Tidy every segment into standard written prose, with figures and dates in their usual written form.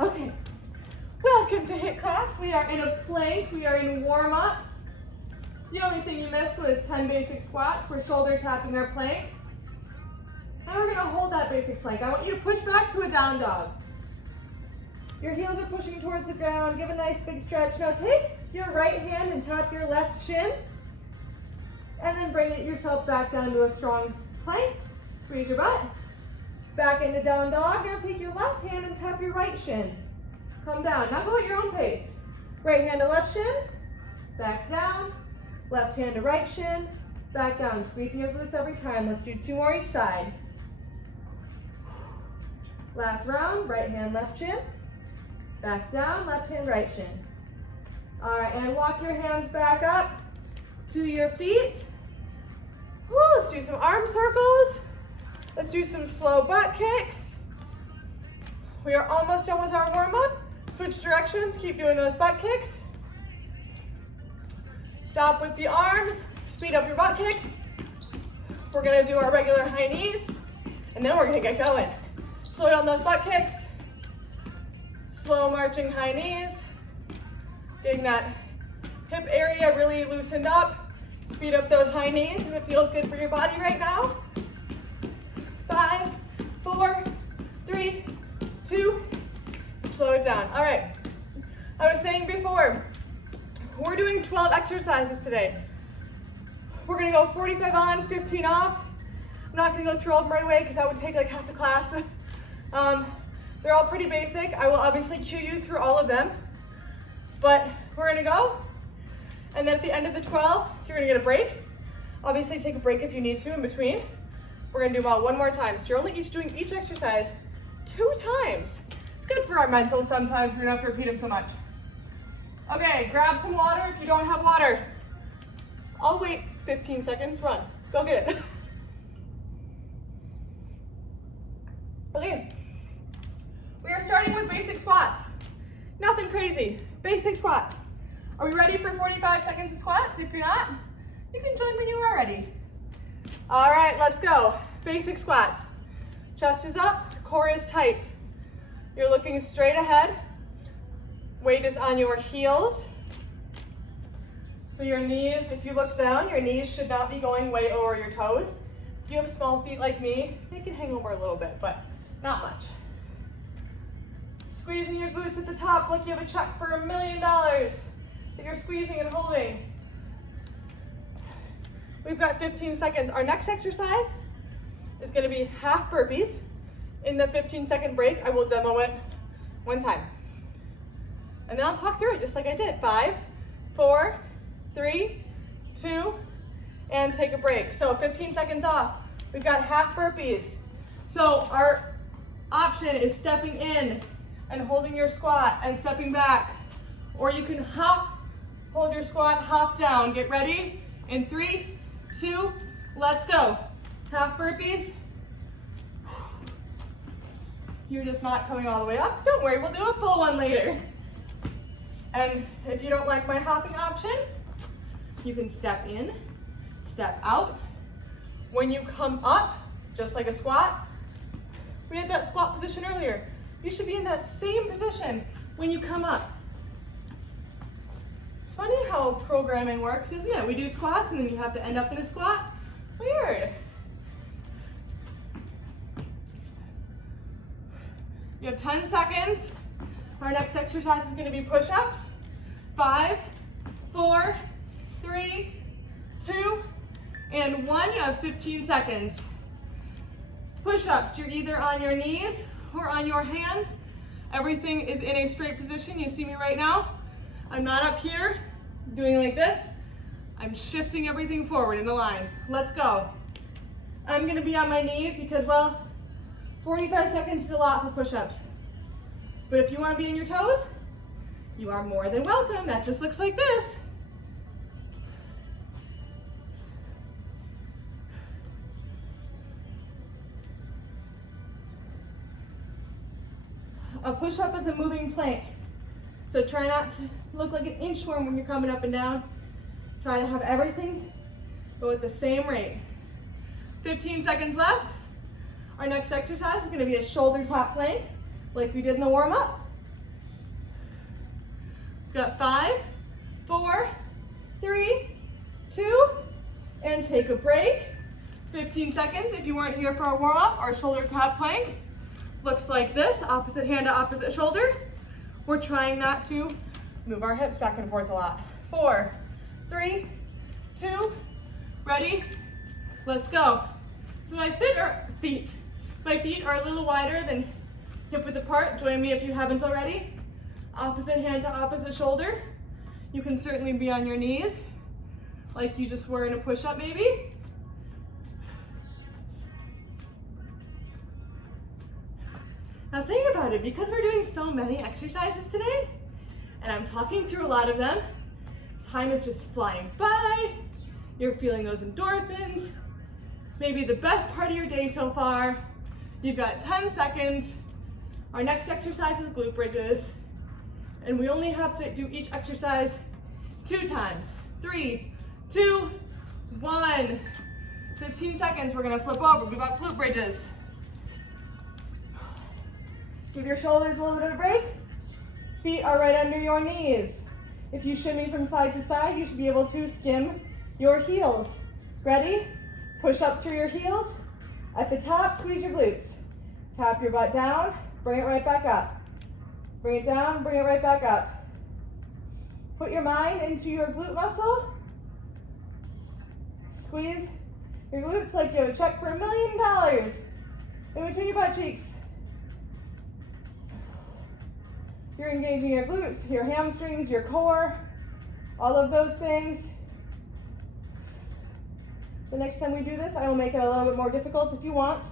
Okay, welcome to HIIT class. We are in a plank, we are in warm up. The only thing you missed was 10 basic squats. We're shoulder tapping our planks. Now we're gonna hold that basic plank. I want you to push back to a down dog. Your heels are pushing towards the ground. Give a nice big stretch. Now take your right hand and tap your left shin. And then bring it yourself back down to a strong plank. Squeeze your butt. Back into down dog. Now take your left hand and tap your right shin. Come down. Now go at your own pace. Right hand to left shin. Back down. Left hand to right shin. Back down. Squeezing your glutes every time. Let's do 2 more each side. Last round. Right hand, left shin. Back down. Left hand, right shin. All right, and walk your hands back up to your feet. Woo, let's do some arm circles. Let's do some slow butt kicks. We are almost done with our warm-up. Switch directions, keep doing those butt kicks. Stop with the arms, speed up your butt kicks. We're gonna do our regular high knees, and then we're gonna get going. Slow down those butt kicks. Slow marching high knees. Getting that hip area really loosened up. Speed up those high knees if it feels good for your body right now. 5, 4, 3, 2, slow it down. All right, I was saying before, we're doing 12 exercises today. We're gonna go 45 on, 15 off. I'm not gonna go through all of them right away because that would take like half the class. They're all pretty basic. I will obviously cue you through all of them, but we're gonna go. And then at the end of the 12, you're gonna get a break. Obviously take a break if you need to in between. We're gonna do them all one more time. So you're only doing each exercise 2 times. It's good for our mental sometimes. We don't have to repeat them so much. Okay, grab some water if you don't have water. I'll wait 15 seconds, run. Go get it. Okay, we are starting with basic squats. Nothing crazy, basic squats. Are we ready for 45 seconds of squats? If you're not, you can join when you are ready. All right, let's go. Basic squats. Chest is up, core is tight. You're looking straight ahead. Weight is on your heels. So your knees, if you look down, your knees should not be going way over your toes. If you have small feet like me, they can hang over a little bit, but not much. Squeezing your glutes at the top like you have a check for $1 million that you're squeezing and holding. We've got 15 seconds. Our next exercise is gonna be half burpees. In the 15-second break, I will demo it one time. And then I'll talk through it just like I did. 5, 4, 3, 2, and take a break. So 15 seconds off. We've got half burpees. So our option is stepping in and holding your squat and stepping back. Or you can hop, hold your squat, hop down. Get ready in 3, 2, let's go. Half burpees. You're just not coming all the way up. Don't worry, we'll do a full one later. And if you don't like my hopping option, you can step in, step out. When you come up, just like a squat, we had that squat position earlier. You should be in that same position when you come up. It's funny how programming works, isn't it? We do squats and then you have to end up in a squat. Weird. You have 10 seconds. Our next exercise is going to be push-ups. 5, 4, 3, 2, and 1. You have 15 seconds. Push-ups, you're either on your knees or on your hands. Everything is in a straight position. You see me right now? I'm not up here doing like this. I'm shifting everything forward in a line. Let's go. I'm going to be on my knees because, well, 45 seconds is a lot for push-ups. But if you want to be on your toes, you are more than welcome. That just looks like this. A push-up is a moving plank. So try not to look like an inchworm when you're coming up and down. Try to have everything go at the same rate. 15 seconds left. Our next exercise is going to be a shoulder tap plank, like we did in the warm-up. Got 5, 4, 3, 2, and take a break. 15 seconds. If you weren't here for our warm up, our shoulder tap plank looks like this, opposite hand to opposite shoulder. We're trying not to move our hips back and forth a lot. 4, 3, 2, ready? Let's go. So my feet are a little wider than hip width apart. Join me if you haven't already. Opposite hand to opposite shoulder. You can certainly be on your knees, like you just were in a push-up maybe. Now think about it, because we're doing so many exercises today, and I'm talking through a lot of them, time is just flying by. You're feeling those endorphins. Maybe the best part of your day so far. You've got 10 seconds. Our next exercise is glute bridges. And we only have to do each exercise 2 times. 3, 2, 1. 15 seconds, we're gonna flip over. We've got glute bridges. Give your shoulders a little bit of a break. Feet are right under your knees. If you shimmy from side to side, you should be able to skim your heels. Ready? Push up through your heels. At the top, squeeze your glutes. Tap your butt down, bring it right back up. Bring it down, bring it right back up. Put your mind into your glute muscle. Squeeze your glutes like you have a check for $1 million in between your butt cheeks. You're engaging your glutes, your hamstrings, your core, all of those things. The next time we do this, I will make it a little bit more difficult if you want.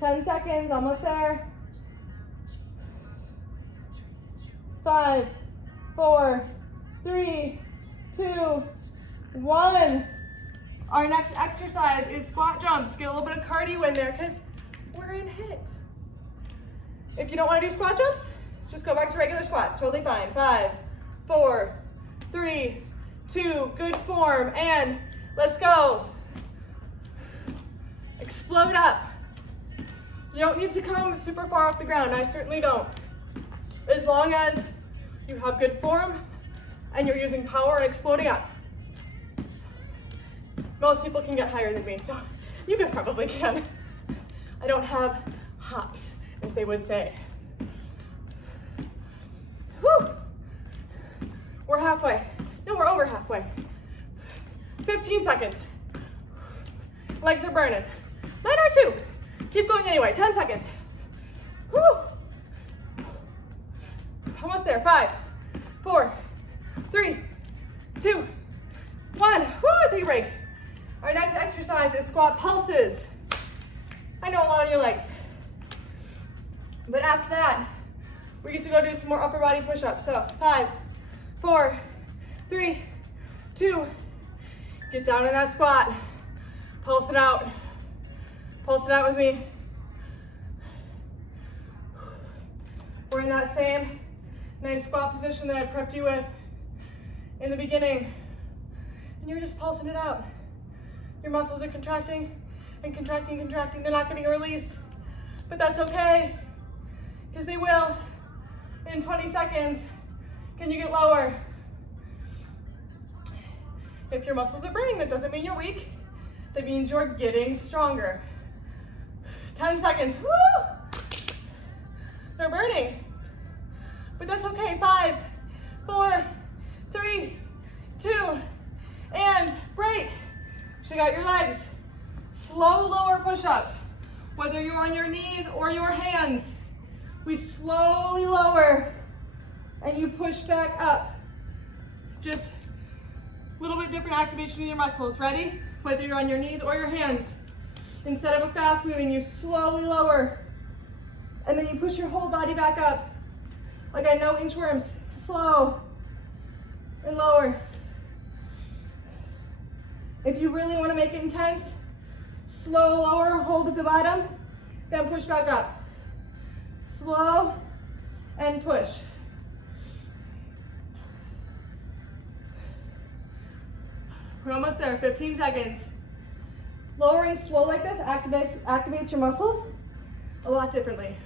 10 seconds, almost there. 5, 4, 3, 2, 1. Our next exercise is squat jumps. Get a little bit of cardio in there because we're in HIIT. If you don't want to do squat jumps, just go back to regular squats. Totally fine. 5, 4, 3, 2, good form, and let's go. Explode up. You don't need to come super far off the ground. I certainly don't. As long as you have good form and you're using power and exploding up. Most people can get higher than me, so you guys probably can. I don't have hops, as they would say. Whew. We're halfway. No, we're over halfway. 15 seconds. Legs are burning. Mine are too. Keep going anyway. 10 seconds. Whew. Almost there. 5, 4, 3, 2, 1. Woo, take a break. Our next exercise is squat pulses. I know a lot on your legs. But after that, we get to go do some more upper body push-ups. So 5, 4, 3, 2, get down in that squat. Pulse it out. Pulse it out with me. We're in that same nice squat position that I prepped you with in the beginning. And you're just pulsing it out. Your muscles are contracting and contracting, contracting. They're not getting a release, but that's okay, because they will in 20 seconds. Can you get lower? If your muscles are burning, that doesn't mean you're weak. That means you're getting stronger. 10 seconds. Woo! They're burning, but that's okay. 5, 4, 3, 2, and break. Shake out your legs. Slow lower push-ups, whether you're on your knees or your hands. We slowly lower and you push back up. Just a little bit different activation in your muscles. Ready? Whether you're on your knees or your hands. Instead of a fast moving, you slowly lower and then you push your whole body back up. Like I know inchworms. Slow and lower. If you really want to make it intense, slow lower, hold at the bottom, then push back up. Slow and push. We're almost there, 15 seconds. Lowering slow like this activates your muscles a lot differently.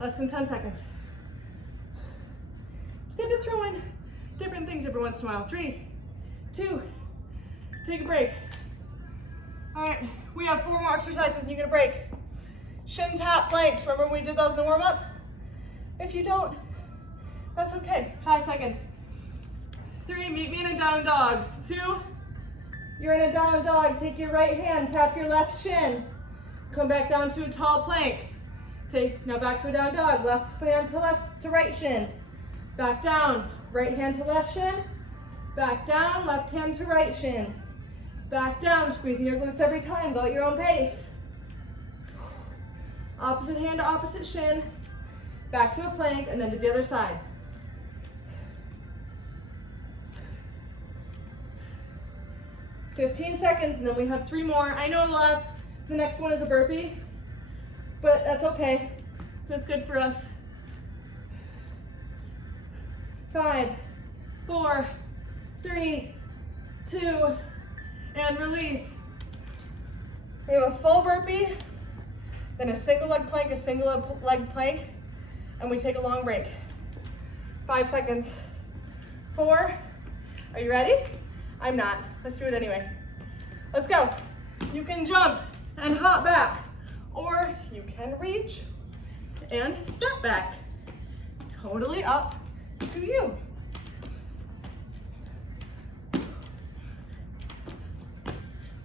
Less than 10 seconds. get to throw in different things every once in a while. 3, 2, take a break. All right, we have 4 more exercises and you get a break. Shin tap planks, remember when we did those in the warm up? If you don't, that's okay. 5 seconds. 3, meet me in a down dog. 2, you're in a down dog. Take your right hand, tap your left shin. Come back down to a tall plank. Now back to a down dog. Left hand to right shin. Back down, right hand to left shin. Back down, left hand to right shin. Back down, squeezing your glutes every time. Go at your own pace. Opposite hand to opposite shin. Back to a plank, and then to the other side. "15 seconds, and then we have 3 more. I know the next one is a burpee, but that's okay. That's good for us. 5, 4, 3, 2, and release. We have a full burpee, then a single leg plank, a single leg plank, and we take a long break. 5 seconds. 4, are you ready? I'm not. Let's do it anyway. Let's go. You can jump and hop back, or you can reach and step back. Totally up to you.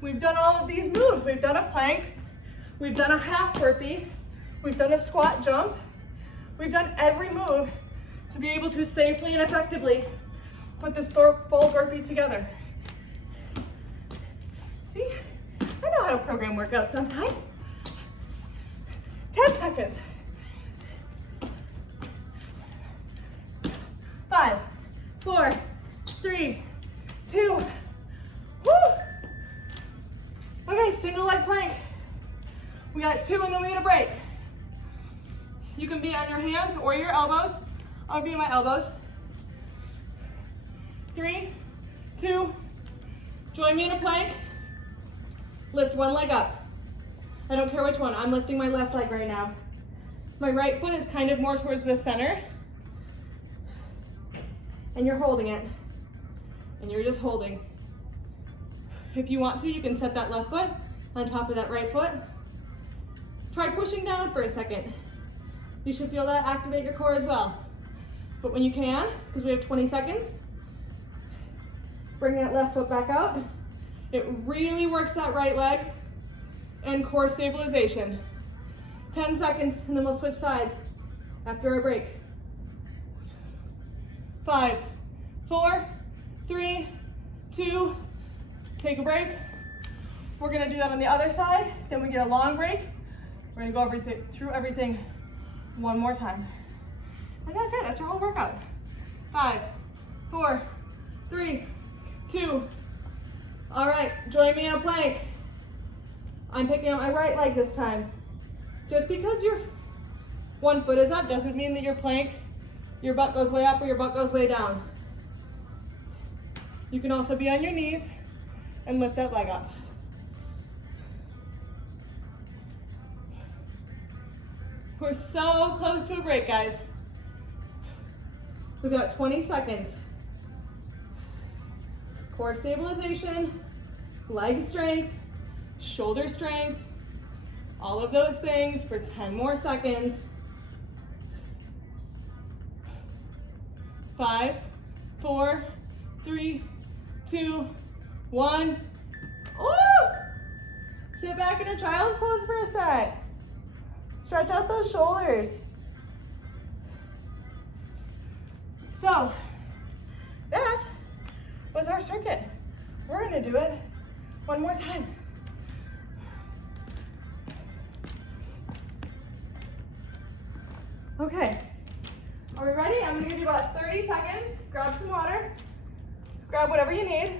We've done all of these moves. We've done a plank, we've done a half burpee, we've done a squat jump. We've done every move to be able to safely and effectively put this full burpee together. See, I know how to program workouts sometimes. 10 seconds. 5, 4, 3, 2, woo! Okay, single leg plank. We got 2 and then we get a break. You can be on your hands or your elbows. I'll be on my elbows. 3, 2, join me in a plank. Lift one leg up. I don't care which one. I'm lifting my left leg right now. My right foot is kind of more towards the center. And you're holding it. And you're just holding. If you want to, you can set that left foot on top of that right foot. Try pushing down for a second. You should feel that activate your core as well. But when you can, because we have 20 seconds, bring that left foot back out. It really works that right leg and core stabilization. 10 seconds, and then we'll switch sides after our break. 5, 4, 3, 2, take a break. We're gonna do that on the other side, then we get a long break. We're gonna go through everything one more time. And that's it, that's our whole workout. 5, 4, 3, 2. All right, join me in a plank. I'm picking up my right leg this time. Just because your one foot is up doesn't mean that your plank, your butt goes way up or your butt goes way down. You can also be on your knees and lift that leg up. We're so close to a break, guys. We've got 20 seconds. Core stabilization, leg strength, shoulder strength, all of those things for 10 more seconds. 5, 4, 3, 2, 1. Ooh! Sit back in a child's pose for a sec. Stretch out those shoulders. So, that was our circuit. We're gonna do it one more time. Okay, are we ready? I'm gonna give you about 30 seconds. Grab some water, grab whatever you need.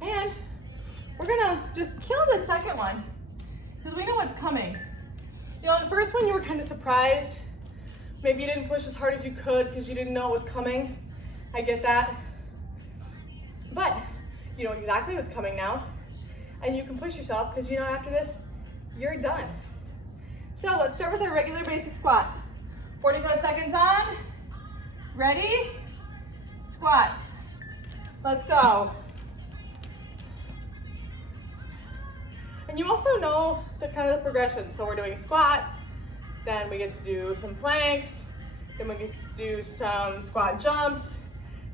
And we're gonna just kill the second one because we know what's coming. You know, the first one you were kind of surprised. Maybe you didn't push as hard as you could because you didn't know it was coming. I get that. But you know exactly what's coming now. and you can push yourself because you know after this, you're done. So let's start with our regular basic squats. 45 seconds on, ready, squats. Let's go. And you also know the kind of the progression. So we're doing squats, then we get to do some planks, then we get to do some squat jumps,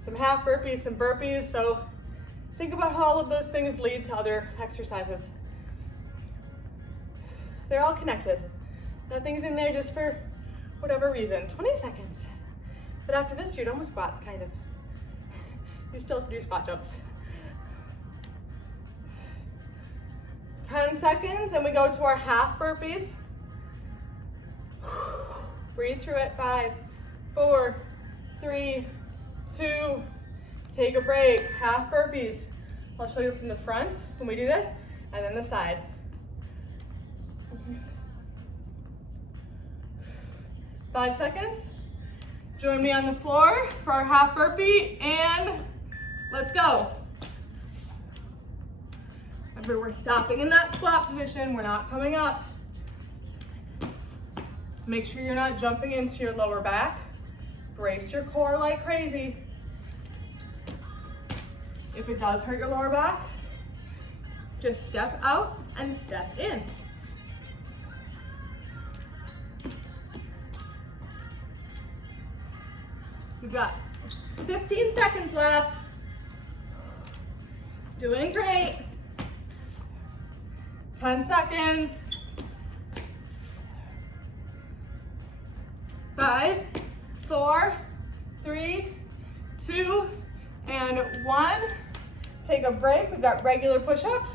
some half burpees, some burpees. So think about how all of those things lead to other exercises. They're all connected. Nothing's in there just for whatever reason. 20 seconds. But after this, you're done with squats, kind of. You still have to do squat jumps. 10 seconds, and we go to our half burpees. Breathe through it. 5, 4, 3, 2, take a break. Half burpees. I'll show you from the front when we do this, and then the side. 5 seconds. Join me on the floor for our half burpee, and let's go. Remember, we're stopping in that squat position. We're not coming up. Make sure you're not jumping into your lower back. Brace your core like crazy. If it does hurt your lower back, just step out and step in. We've got 15 seconds left. Doing great. 10 seconds. 5, 4, 3, 2, and 1. Take a break. We've got regular push-ups.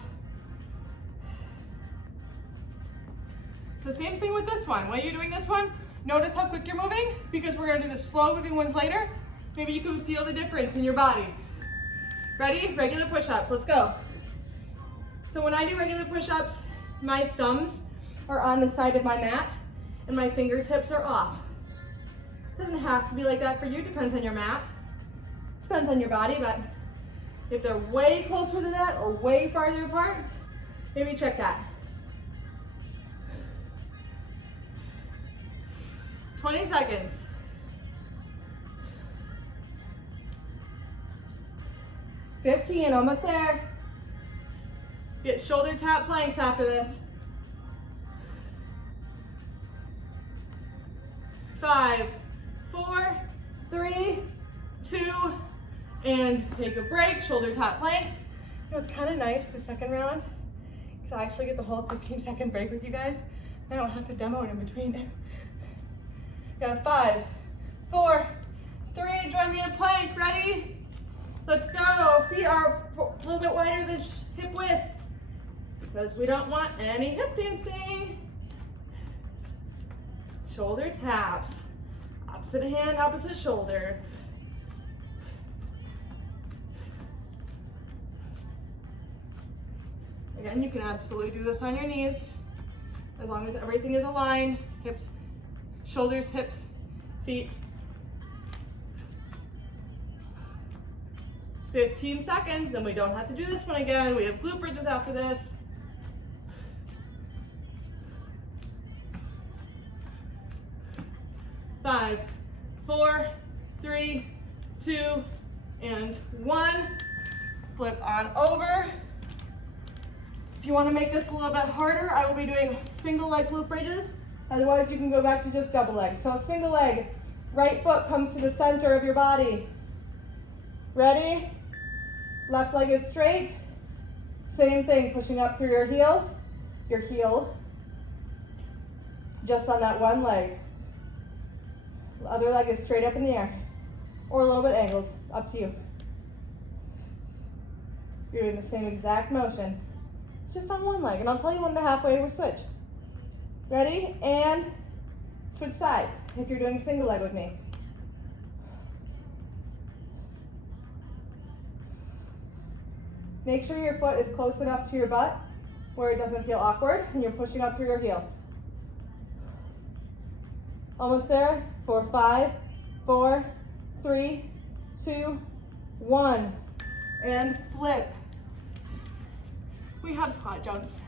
The same thing with this one. While you're doing this one, notice how quick you're moving, because we're gonna do the slow moving ones later. Maybe you can feel the difference in your body. Ready? Regular push-ups, let's go. So when I do regular push-ups, my thumbs are on the side of my mat and my fingertips are off. Doesn't have to be like that for you, depends on your mat. Depends on your body, but if they're way closer to that or way farther apart, maybe check that. 20 seconds. 15, almost there. Get shoulder tap planks after this. 5, 4, 3, 2, and take a break. Shoulder tap planks. You know, it's kind of nice the second round, because I actually get the whole 15-second break with you guys. I don't have to demo it in between. Got 5, 4, 3, join me in a plank, ready? Let's go. Feet are a little bit wider than hip width, because we don't want any hip dancing. Shoulder taps. Opposite hand, opposite shoulder. Again, you can absolutely do this on your knees, as long as everything is aligned. Hips, shoulders, hips, feet. 15 seconds, then we don't have to do this one again. We have glute bridges after this. Five, 4, 3, 2, and 1. Flip on over. If you want to make this a little bit harder, I will be doing single leg glute bridges. Otherwise, you can go back to just double leg. So single leg, right foot comes to the center of your body. Ready? Left leg is straight. Same thing, pushing up through your heels. Your heel, just on that one leg. The other leg is straight up in the air, or a little bit angled, up to you. You're doing the same exact motion. It's just on one leg, and I'll tell you when to halfway we switch. Ready? And switch sides if you're doing single leg with me. Make sure your foot is close enough to your butt where it doesn't feel awkward and you're pushing up through your heel. Almost there. For 5, 4, 3, 2, 1. And flip. we have squat jumps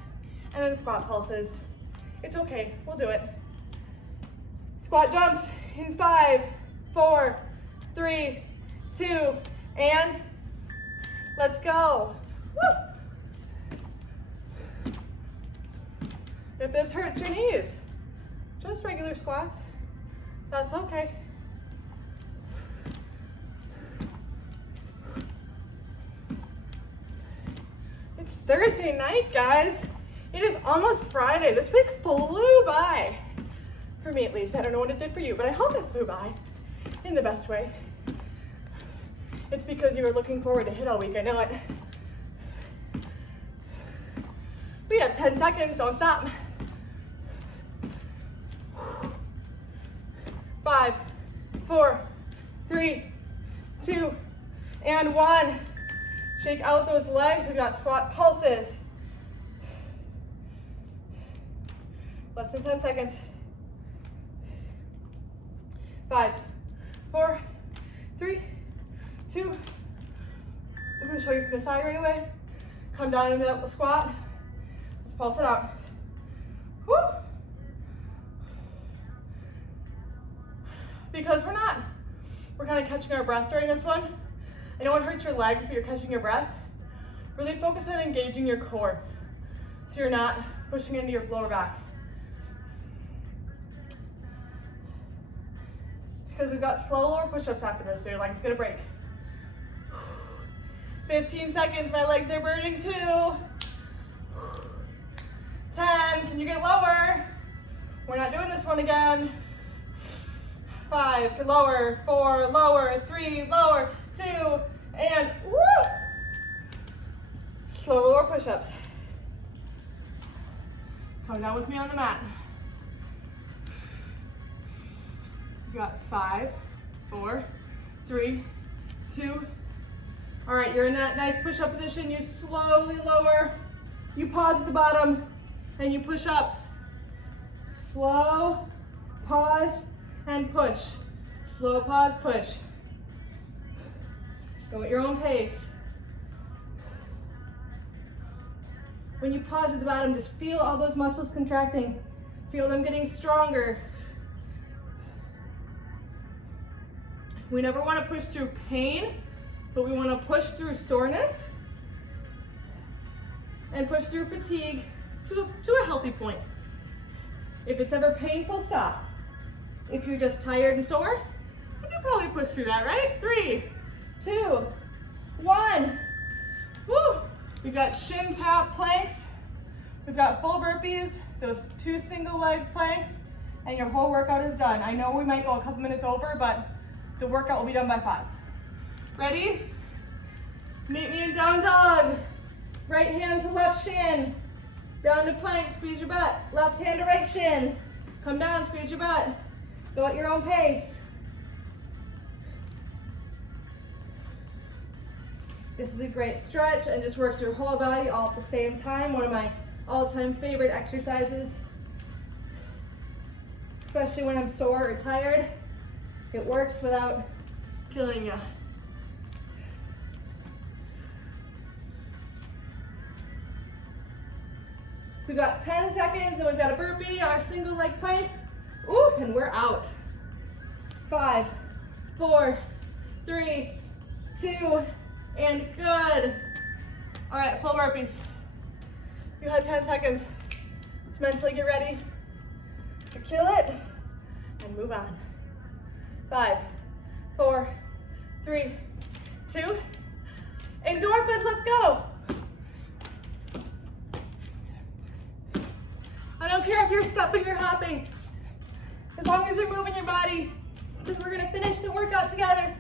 and then squat pulses. It's okay, we'll do it. Squat jumps in 5, 4, 3, 2, and let's go. Woo! If this hurts your knees, just regular squats, that's okay. It's Thursday night, guys. It is almost Friday. This week flew by. For me at least. I don't know what it did for you, but I hope it flew by in the best way. It's because you were looking forward to HIIT all week, I know it. We have 10 seconds, don't stop. 5, 4, 3, 2, and 1. Shake out those legs. We've got squat pulses. Less than 10 seconds. 5, 4, 3, 2. I'm going to show you from the side right away. Come down into that squat. Let's pulse it out. Woo! Because we're kind of catching our breath during this one. I know it hurts your legs, but you're catching your breath. Really focus on engaging your core so you're not pushing into your lower back. Because we've got slow lower push-ups after this, so your legs get a break. 15 seconds, my legs are burning too. 10, can you get lower? We're not doing this one again. 5, lower, 4, lower, 3, lower, 2, and woo! Slow lower push-ups. Come down with me on the mat. You got 5, 4, 3, 2. All right, you're in that nice push-up position. You slowly lower. You pause at the bottom, and you push up. Slow, pause, and push. Slow, pause, push. Go at your own pace. When you pause at the bottom, just feel all those muscles contracting. Feel them getting stronger. We never want to push through pain, but we want to push through soreness and push through fatigue to a healthy point. If it's ever painful, stop. If you're just tired and sore, you can probably push through that, right? 3, 2, 1. Woo! We've got shin tap planks. We've got full burpees, those 2 single leg planks, and your whole workout is done. I know we might go a couple minutes over, but the workout will be done by 5. Ready? Meet me in down dog. Right hand to left shin. Down to plank, squeeze your butt. Left hand to right shin. Come down, squeeze your butt. Go at your own pace. This is a great stretch and just works your whole body all at the same time. One of my all-time favorite exercises, especially when I'm sore or tired. It works without killing you. We've got 10 seconds and we've got a burpee, our single leg planks. Ooh, and we're out. 5, 4, 3, 2, and good. All right, full burpees. You have 10 seconds. Let's mentally get ready to kill it and move on. 5, 4, 3, 2. Endorphins, let's go. I don't care if you're stepping or hopping, as long as you're moving your body, because we're gonna finish the workout together.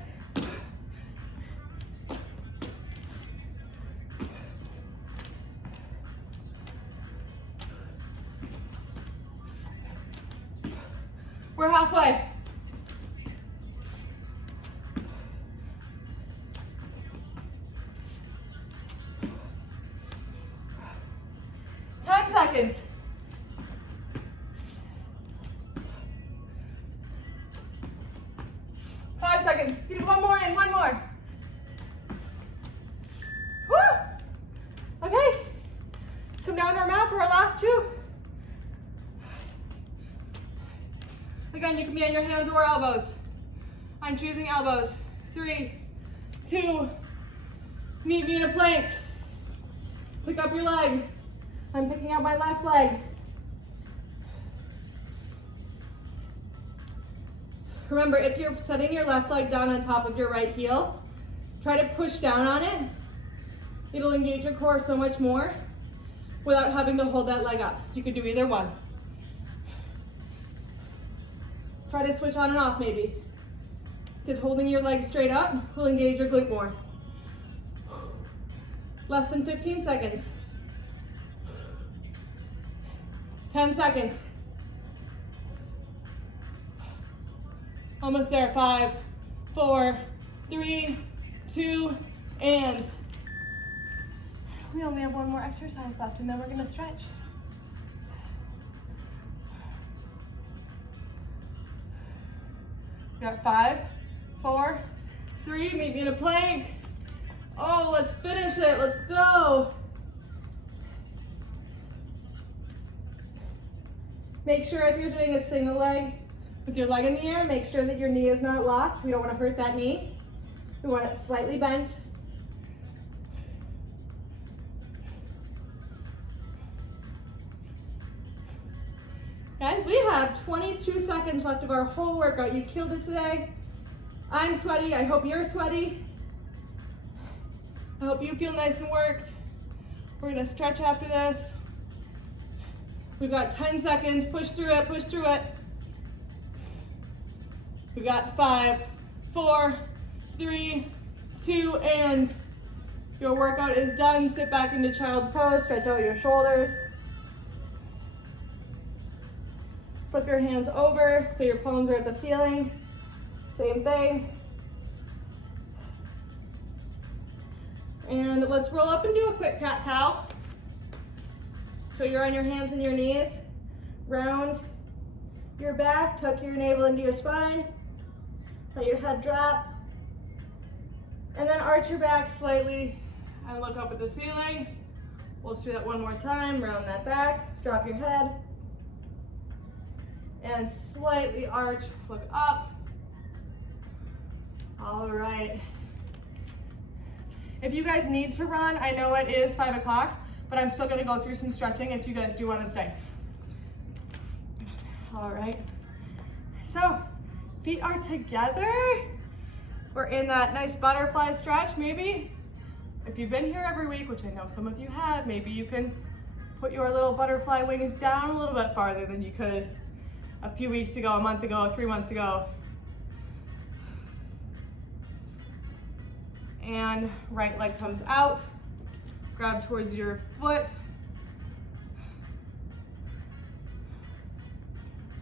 We're halfway. Seconds. 5 seconds. You do one more in, one more. Woo! Okay. come down to our mat for our last two. Again, you can be on your hands or elbows. I'm choosing elbows. 3, 2, meet me in a plank. Pick up your leg. I'm picking up my left leg. Remember, if you're setting your left leg down on top of your right heel, try to push down on it. It'll engage your core so much more without having to hold that leg up. You could do either one. Try to switch on and off maybe. Because holding your leg straight up will engage your glute more. Less than 15 seconds. 10 seconds. Almost there. 5, 4, 3, 2, and we only have one more exercise left, and then we're gonna stretch. We got 5, 4, 3, meet me in a plank. Oh, let's finish it, let's go. Make sure if you're doing a single leg, with your leg in the air, make sure that your knee is not locked. We don't want to hurt that knee. We want it slightly bent. Guys, we have 22 seconds left of our whole workout. You killed it today. I'm sweaty. I hope you're sweaty. I hope you feel nice and worked. We're going to stretch after this. We've got 10 seconds. Push through it, push through it. We got 5, 4, 3, 2, and your workout is done. Sit back into child's pose, stretch out your shoulders. Flip your hands over so your palms are at the ceiling. Same thing. And let's roll up and do a quick cat-cow. So you're on your hands and your knees. Round your back, tuck your navel into your spine. Let your head drop. And then arch your back slightly and look up at the ceiling. Let's do that one more time. Round that back, drop your head. And slightly arch, look up. All right. If you guys need to run, I know it is 5 o'clock, but I'm still gonna go through some stretching if you guys do wanna stay. All right. So, feet are together. We're in that nice butterfly stretch. Maybe if you've been here every week, which I know some of you have, maybe you can put your little butterfly wings down a little bit farther than you could a few weeks ago, a month ago, 3 months ago. And right leg comes out. Grab towards your foot.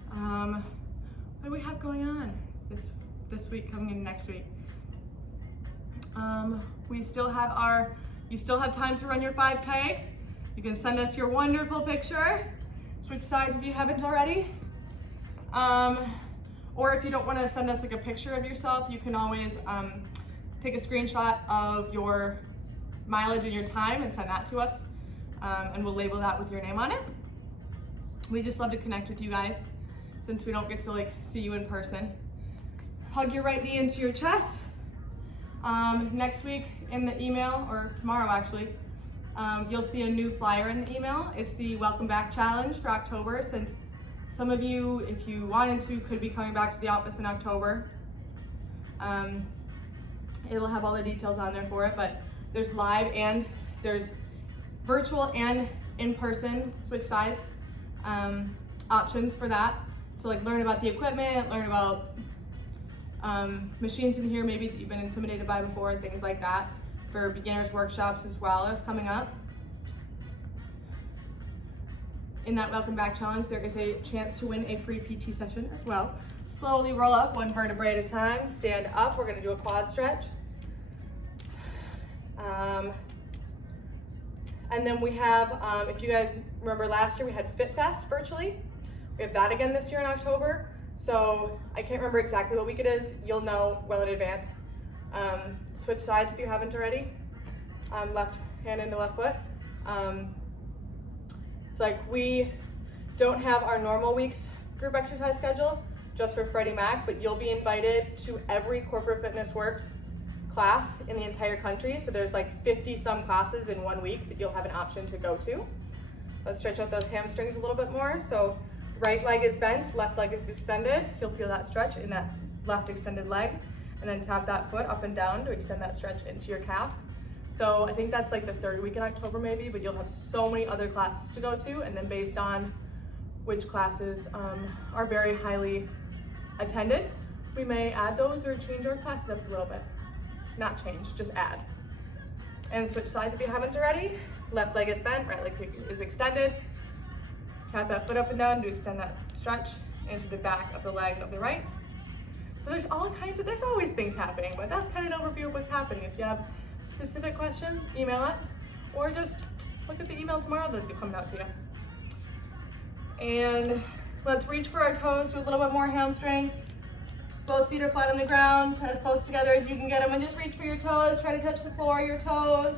What do we have going on this week, coming in next week? We still have you still have time to run your 5K. You can send us your wonderful picture. Switch sides if you haven't already. Or if you don't want to send us like a picture of yourself, you can always take a screenshot of your mileage and your time and send that to us. And we'll label that with your name on it. We just love to connect with you guys since we don't get to like see you in person. Hug your right knee into your chest. Next week in the email, or tomorrow actually, you'll see a new flyer in the email. It's the Welcome Back Challenge for October, since some of you, if you wanted to, could be coming back to the office in October. It'll have all the details on there for it, but there's live and there's virtual and in-person switch sides options for that. So like learn about the equipment, learn about machines in here maybe that you've been intimidated by before, things like that. For beginners workshops as well as coming up. In that Welcome Back Challenge, there is a chance to win a free PT session as well. Slowly roll up, one vertebrae at a time. Stand up, we're gonna do a quad stretch. And then we have, if you guys remember last year, we had Fit Fest virtually. We have that again this year in October. So I can't remember exactly what week it is. You'll know well in advance. Switch sides if you haven't already. Left hand into left foot. like we don't have our normal week's group exercise schedule just for Freddie Mac, but you'll be invited to every Corporate Fitness Works class in the entire country. So there's like 50 some classes in 1 week that you'll have an option to go to. Let's stretch out those hamstrings a little bit more. So right leg is bent, left leg is extended. You'll feel that stretch in that left extended leg. And then tap that foot up and down to extend that stretch into your calf. So I think that's like the 3rd week in October maybe, but you'll have so many other classes to go to. And then based on which classes are very highly attended, we may add those or change our classes up a little bit. Not change, just add. And switch sides if you haven't already. Left leg is bent, right leg is extended. Tap that foot up and down to extend that stretch into the back of the leg of the right. So there's always things happening, but that's kind of an overview of what's happening. If you have specific questions, email us, or just look at the email tomorrow that'll be coming out to you. And let's reach for our toes, do a little bit more hamstring. Both feet are flat on the ground, as close together as you can get them, and just reach for your toes. Try to touch the floor, your toes.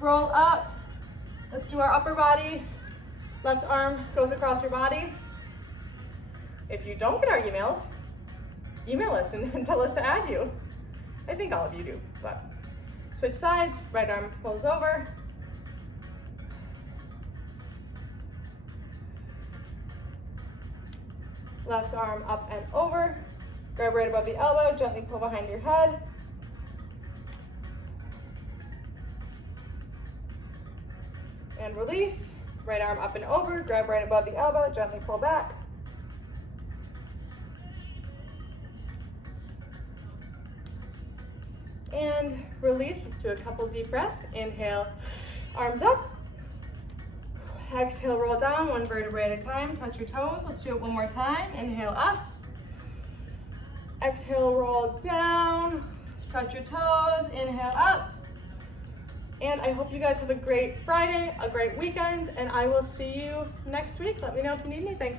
Roll up. Let's do our upper body. Left arm goes across your body. If you don't get our emails, email us and tell us to add you. I think all of you do, but switch sides. Right arm pulls over. Left arm up and over. Grab right above the elbow, gently pull behind your head. And release. Right arm up and over, grab right above the elbow, gently pull back. And release. Let's do a couple deep breaths. Inhale, arms up. Exhale, roll down, 1 vertebrae at a time. Touch your toes. Let's do it one more time. Inhale, up. Exhale, roll down. Touch your toes. Inhale, up. And I hope you guys have a great Friday, a great weekend, and I will see you next week. Let me know if you need anything.